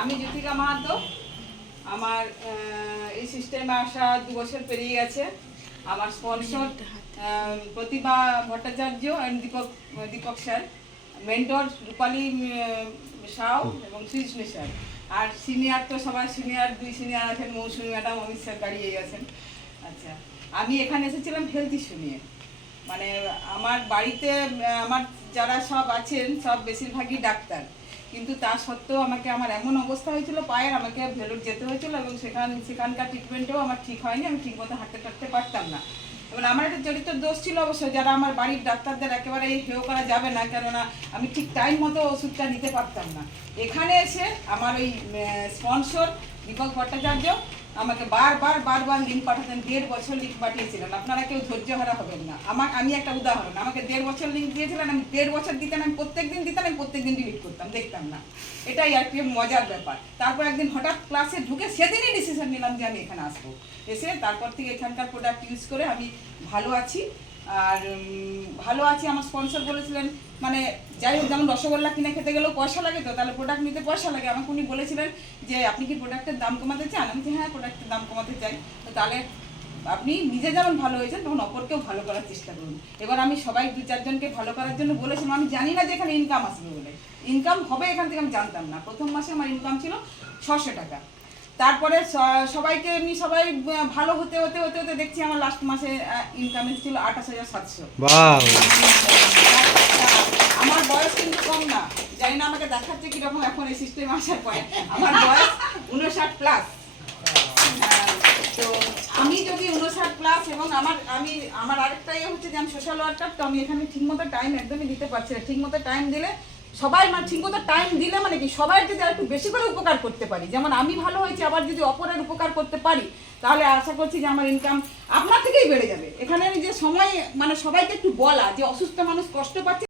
আমি জ্যোতিকা মাহাতো। আমার এই সিস্টেমে আসা 2 বছর পেরিয়ে গেছে। আমার sponsor Pratibha Bhattacharya and Deepak sir, mentor Rupali Shaw এবং কৃষ্ণ স্যার। আর সিনিয়র তো সবাই সিনিয়র, 2 সিনিয়র আছেন, মৌসুমী ম্যাডাম, অমিত স্যার দাঁড়িয়ে গেছেন। আচ্ছা, আমি এখানে এসেছিলাম হেলথ ইস্যু নিয়ে। মানে আমার বাড়িতে আমার যারা সব আছেন সব বেশিরভাগই ডাক্তার, কিন্তু তা সত্ত্বেও আমাকে আমার এমন অবস্থা হয়েছিল পায়ের, আমাকে ভেলোর যেতে হয়েছিল এবং সেখানকার ট্রিটমেন্টও আমার ঠিক হয়নি। আমি ঠিক মতো হাঁটতে টাটতে পারতাম না। এবং আমার একটা চরিত্র দোষ ছিল অবশ্য, যারা আমার বাড়ির ডাক্তারদের একেবারে হেয় করা যাবে না, কেননা আমি ঠিক টাইম মতো ওষুধটা নিতে পারতাম না। এখানে এসে আমার ওই স্পন্সর দীপক ভট্টাচার্য আমাকে বারবার লিঙ্ক পাঠাতেন। 1.5 বছর লিঙ্ক পাঠিয়েছিলেন। আপনারা কেউ ধৈর্যহারা হবেন না। আমি একটা উদাহরণ, আমাকে 1.5 বছর লিঙ্ক দিয়েছিলেন। আমি 1.5 বছর দিতেন, আমি প্রত্যেকদিন দিতাম, আমি প্রত্যেকদিন ডিলিট করতাম, দেখতাম না। এটাই আর কি মজার ব্যাপার। তারপর একদিন হঠাৎ ক্লাসে ঢুকে সেদিনই ডিসিশন নিলাম যে আমি এখানে আসবো। এসে তারপর থেকে এখানকার প্রোডাক্ট ইউজ করে আমি ভালো আছি। আর ভালো আছি। আমার স্পন্সর বলেছিলেন, মানে যাই হোক, যেমন রসগোল্লা কিনে খেতে গেলেও পয়সা লাগে, তো তাহলে প্রোডাক্ট নিতে পয়সা লাগে। আমাকে উনি বলেছিলেন যে আপনি কি প্রোডাক্টের দাম কমাতে চান? আমি হ্যাঁ, প্রোডাক্টের দাম কমাতে চাই। তো তাহলে আপনি নিজে যেমন ভালো হয়েছেন তখন অপরকেও ভালো করার চেষ্টা করুন। এবার আমি সবাই 2-4 জনকে ভালো করার জন্য বলেছিলাম। আমি জানি না যে এখানে ইনকাম আসবে বলে, ইনকাম হবে এখান থেকে আমি জানতাম না। প্রথম মাসে আমার ইনকাম ছিল 600 টাকা। তারপরে সবাইকে এমনি সবাই ভালো হতে হতে হতে হতে দেখছি আমার লাস্ট মাসে ইনকাম ছিল 28,700। আমার বয়স কিন্তু কম না, জানি না আমাকে দেখাচ্ছে কিরকম এখন এই সিস্টেমে আসার পরে। আমার বয়স 59 প্লাস। তো আমি যদি 59 প্লাস এবং আমার আরেকটা হচ্ছে যে আমি সোশ্যাল ওয়ার্কার, তো আমি এখানে ঠিকমতো টাইম একদমই দিতে পারছি না। ঠিকমতো টাইম দিলে সবাই, মানে ঠিকমতো টাইম দিলে মানে কি সবাই যদি আর একটু বেশি করে উপকার করতে পারি, যেমন আমি ভালো হয়েছি, আবার যদি অপরের উপকার করতে পারি, তাহলে আশা করছি যে আমার ইনকাম আপনার থেকেই বেড়ে যাবে। এখানে যে সময়, মানে সবাইকে একটু বলা যে অসুস্থ মানুষ কষ্ট পাচ্ছে।